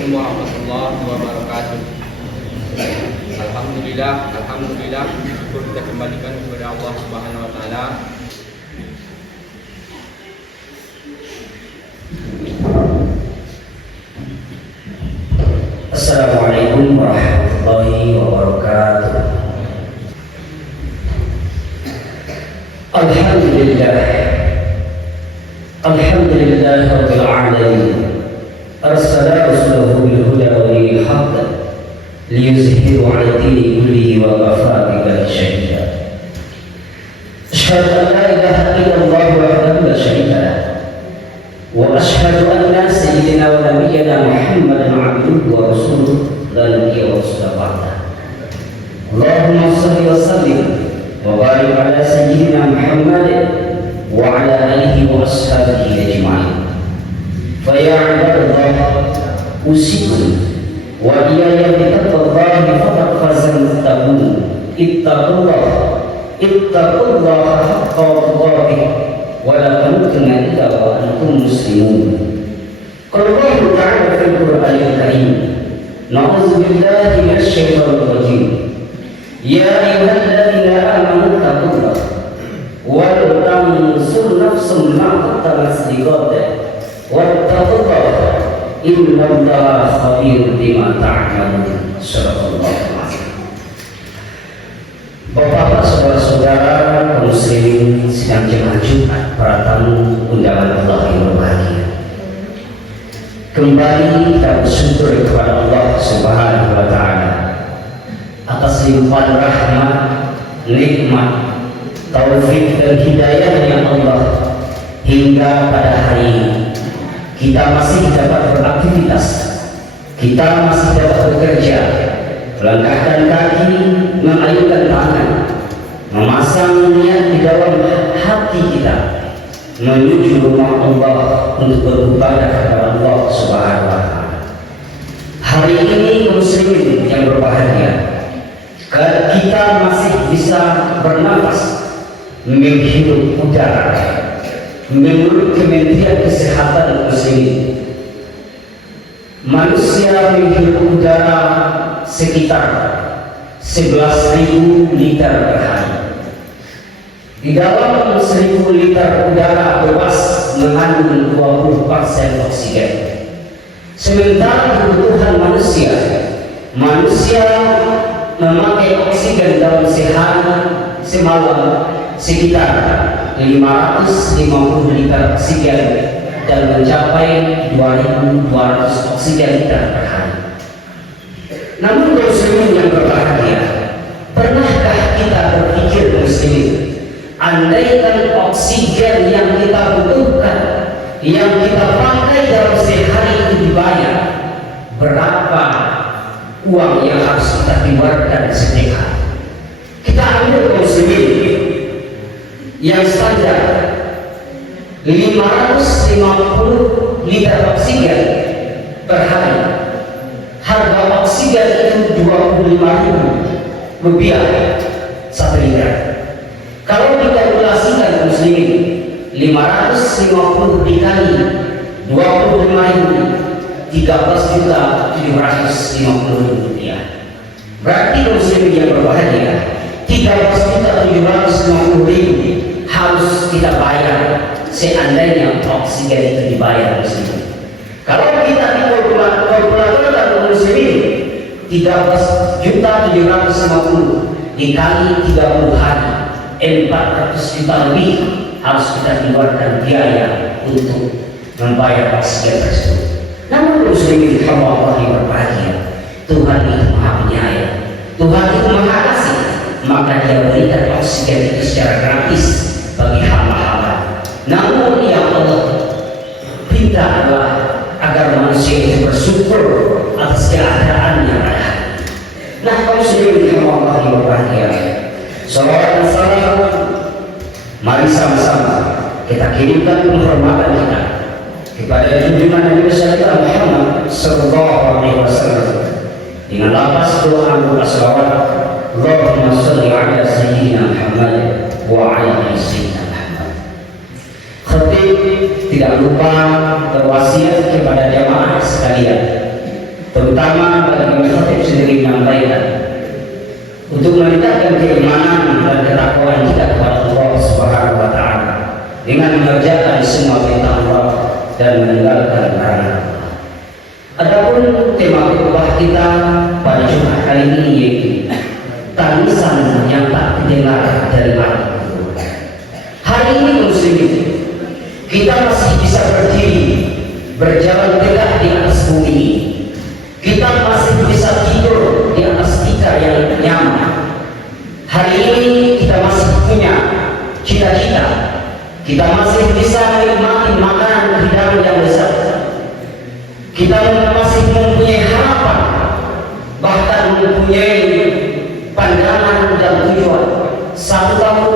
Assalamualaikum warahmatullahi wabarakatuh. Alhamdulillah, syukur kita kembalikan kepada Allah Subhanahu wa taala. Assalamualaikum warahmatullahi wabarakatuh. Alhamdulillah rabbil alamin. Arsala rasulahu bil huda wa dinil haqq liyuzhiru 'ala dini kullihi wa kafa billahi shahida. Asyhadu an la ilaha illallah wahdahu la syarika lah. Wa asyhadu anna sayyidina wa nabiyyana Muhammadan 'abduhu wa rasuluhu la nabiyya wa rasulullah. Allahumma shalli wa sallim wa barik 'ala sayyidina Muhammad wa 'ala alihi wa ashabihi ajma'in. Fa ya 'ibadallah, usikum wa iyaya bittaqwallahi faqad fazal muttaqun. Ittaqullaha haqqa tuqatih wa la tamutunna illa wa antum muslimun. Qala Allah ta'ala fil Qur'anil Karim, na'udzu billahi minasy syaithanir rajim. Ya ayyuhalladzina amanu taqullaha wa tanzur nafsum ma qaddamat lighad wattaqullaha innallaha khabirun bima ta'malun. Shadaqallahu alazim. Bapak-bapak, saudara-saudara kaum muslimin sidang jemaah Jumat, para tamu undangan Allah yang berbahagia, kembali kita bersyukur kepada Allah Subhanahu wa taala atas limpahan rahmat, nikmat, taufik dan hidayahnya Allah hingga pada hari ini kita masih dapat beraktivitas, kita masih dapat bekerja, melangkahkan kaki, mengayunkan tangan, memasang niat di dalam hati kita menuju rumah Allah untuk beribadah kepada Allah Subhanahu wa taala. Hari ini muslimin yang berbahagia, kita masih bisa bernafas, menghirup udara. Menurut Kementerian Kesehatan Muslimin, manusia menghirup udara sekitar 11.000 liter per hari. Di dalam 1.000 liter udara bebas mengandung 20% oksigen. Sementara kebutuhan manusia memakai oksigen dalam sehari semalam sekitar 550 liter oksigen dan mencapai 2.200 oksigen liter per hari. Namun muslimin yang berbahagia, pernahkah kita berpikir muslimin, andaikan oksigen yang kita butuhkan, yang kita pakai dalam sehari itu dibayar, berapa uang yang harus kita keluarkan setiap hari? Kita ambil muslimin yang standar 550 liter oksigen per hari. Harga oksigen itu 25.000 rupiah 1 liter. Kalau dikalkulasikan muslimin, 550 dikali 25.000, 13.750.000 rupiah. Berarti muslimin yang berbahagia, 13.750.000 harus kita bayar seandainya oksigen itu dibayar muslimin. Kalau kita dikalkulasikan muslimin, 13.750 dikali 30 hari, 400 juta lebih harus kita keluarkan biaya untuk membayar oksigen tersebut. Namun muslimin Allah yang berbahagia, Tuhan itu Maha Penyayang, Tuhan itu Maha Kasih, maka Dia berikan oksigen itu secara gratis bagi hamba-hamba. Namun yang Allah minta adalah agar manusia itu bersyukur atas keadaan yang ada. Nah, kaum muslimin yang Allah yang berbahagia, salawat dan salam mari sama-sama kita kirimkan penghormatan kita kepada junjungan Nabi besar kita Muhammad sallallahu alaihi wasallam dengan lafaz doa berupa salawat, Allahumma shalli ala sayyidina Muhammad wa ala ali sayyidina Muhammad. Khatib tidak lupa berwasiat kepada jamaah sekalian terutama bagi khatib sendiri menyampaikan untuk meningkatkan keimanan dan ketakwaan kita kepada Allah Subhanahu wa taala dengan mengerjakan semua perintah Allah dan meninggalkan larangan Allah. Adapun tema khutbah kita pada Jumat kali ini yaitu tangisan yang tak terdengar dari hati. Hari ini muslimin, kita masih bisa berdiri, berjalan tegak di atas bumi ini. Kita masih bisa tidur di atas tikar yang nyaman. Hari ini kita masih punya cita-cita. Kita masih bisa menikmati makanan hidangan yang besar. Kita masih mempunyai harapan, bahkan mempunyai pandangan dan tujuan 1 tahun,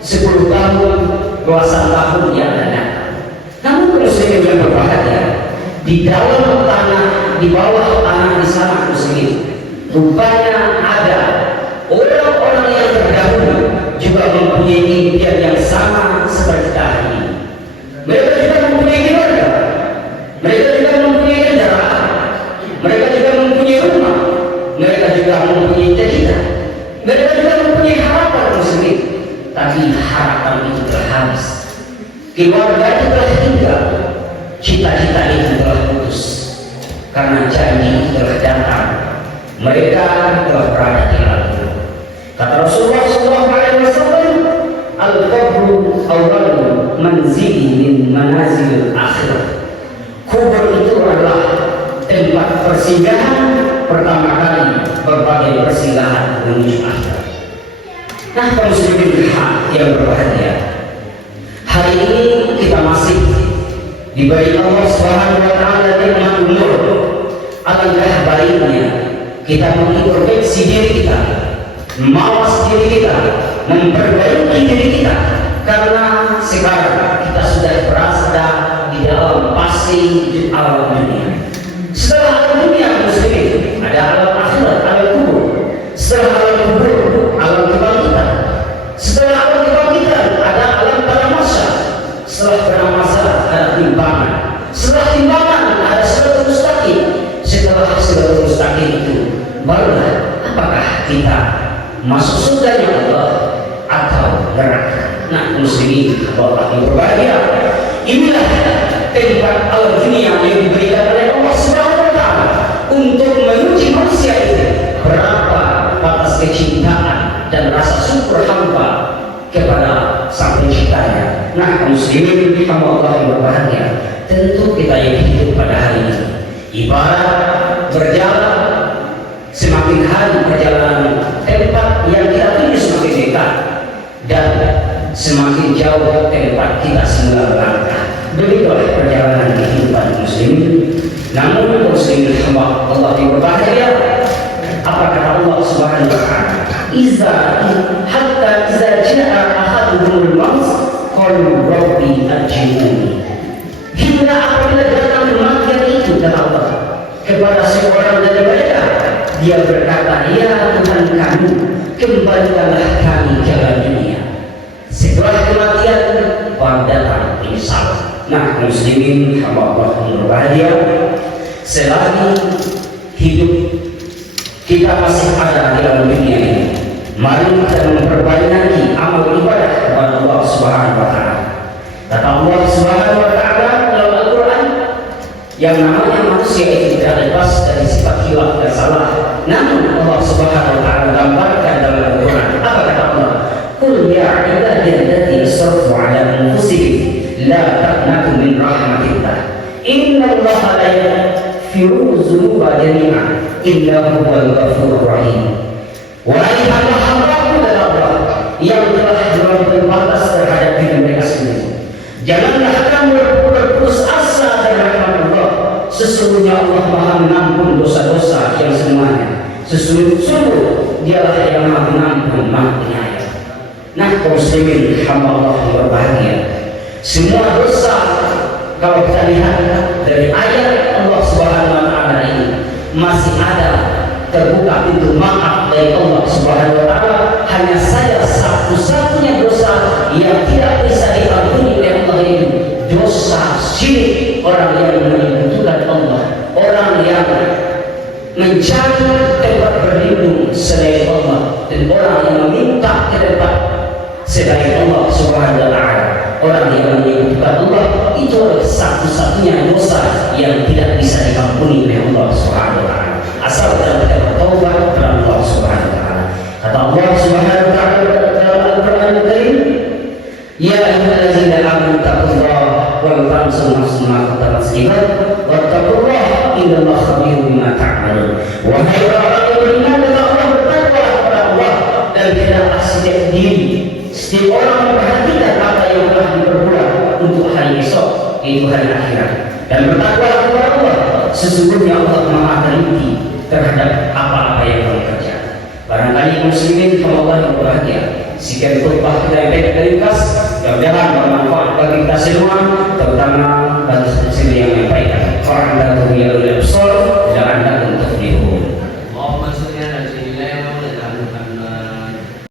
10 tahun, belasan tahun yang akan datang. Namun muslimin yang berbahagia, di dalam tanah, di bawah tanah di sana muslimin, rupanya ada orang-orang yang terdahulu juga mempunyai impian yang sama seperti kita hari ini. Mereka juga mempunyai keluarga, mereka juga mempunyai kendaraan, mereka juga mempunyai rumah, mereka juga mempunyai cita-cita, mereka juga mempunyai harapan muslimin. Tapi harapan itu telah habis, keluarga itu telah tinggal, cita-cita itu telah putus, karena janji itu telah datang, mereka telah berada di alam. Kata Rasulullah SAW, al-qabru awwalu manzili min manazil akhirah. Kubur itu adalah tempat persinggahan pertama kali berbagai persinggahan menuju akhirat. Nah, kaum muslimin yang berbahagia, hari ini kita masih diberi Allah Subhanahu wa taala nikmat umur. Alangkah baiknya kita mengintrospeksi diri kita, mawas diri kita, memperbaiki diri kita, karena sekarang kita sudah berada di dalam fase alam dunia. Setelah alam dunia muslimin, ada alam akhirat, alam kubur. Setelah alam kubur, alam kebangkitan. Setelah alam kebangkitan, ada alam pada masa. Setelah pada masa, ada timbangan. Setelah timbangan, ada siratul mustaqim. Setelah siratul mustaqim itu, barulah apakah kita masuk surganya Allah atau neraka. Nah, muslimin Allah yang berbahagia, inilah tempat alam dunia yang diberikan oleh Allah Subhanahu wa taala untuk menguji manusia itu berapa batas kecintaan dan rasa syukur hamba kepada Sang Penciptanya. Nah, muslimin Allah yang berbahagia, tentu kita yang hidup pada hari ini ibarat berjalan, semakin hari perjalanan tempat yang kita tuju semakin dekat dan semakin jauh tempat kita semula berlangkah. Begitulah perjalanan kehidupan muslimin. Namun muslimin hamba Allah yang berbahagia, apa kata Allah Subhanahu wa taala? Hatta iza jaa ahaduhumul maut qalu rabbi ajilni. Hingga apabila datang kematian itu kata Allah kepada seorang dari mereka, dia berkata, ya Tuhan kami, kembalikanlah kami ke dunia. Setelah kematian baru datang penyesalan. Nah, muslimin hamba Allah yang berbahagia, selagi hidup kita masih ada di dalam dunia ini, mari kita memperbaiki amal ibadah kepada Allah Subhanahu wa taala. Kata Allah Subhanahu wa taala dalam Al-Qur'an, yang namanya manusia itu tidak lepas dari sifat hilaf dan salah. Namun Allah Subhanahu wa taala gambarkan dalam Al-Qur'an. Apa kata Allah? Qul ya ibadiyalladzina asrafu ala anfusihim la taqnatu min rahmatillah. Innallaha la yaghfiru dzunuba jami'an innahu huwal ghafurur rahim. Wahai hamba-hambaku dari Allah yang telah melampaui batas terhadap diri mereka sendiri, janganlah kamu berputus asa dari rahmat Allah. Sesungguhnya Allah Maha mengampun dosa-dosa yang semuanya. Sesungguhnya Dialah yang Maha Pengampun, Maha Penyayang. Nah, kaum muslimin hamba Allah yang berbahagia, semua dosa kalau kita lihat dari ayat Allah Subhanahu wa taala ini masih ada terbuka pintu maaf dari Allah Subhanahu wa taala. Hanya saja satu-satunya dosa yang tidak bisa diampuni oleh Allah ini dosa syirik, orang yang menyekutukan Allah, orang yang mencari tempat berlindung selain Allah, dan orang yang meminta ke tempat selain Allah Subhanahu wa Ta'ala, orang yang menyebutkan Allah, itu adalah satu-satunya dosa yang tidak bisa diampuni oleh Allah Subhanahu wa Ta'ala asal kita bertaubat kepada Allah Subhanahu wa Ta'ala. Kata Allah Subhanahu wa Ta'ala dalam Al-Qur'an Al-Karim, ya ayyuhallazina amanu taqullaha wal tanzur nafsun ma qaddamat lighad wattaqullaha innallaha khabirun bima ta'malun. Wahai orang yang beriman, Allah bertakwa kepada Allah dan hendaklah setiap orang memperhatikan apa yang telah diperbuat untuk hari esok, yaitu hari akhirat, dan bertakwa kepada Allah. Sesungguhnya Allah Maha teliti terhadap apa-apa yang kamu kerjakan. Barangkali muslimin kalau Allah yang berbahagia, sekian khutbah kita yang baik dari kelas, mudah-mudahan bermanfaat bagi kita semua, terutama bagi sendiri yang menyampaikan. Fa'ala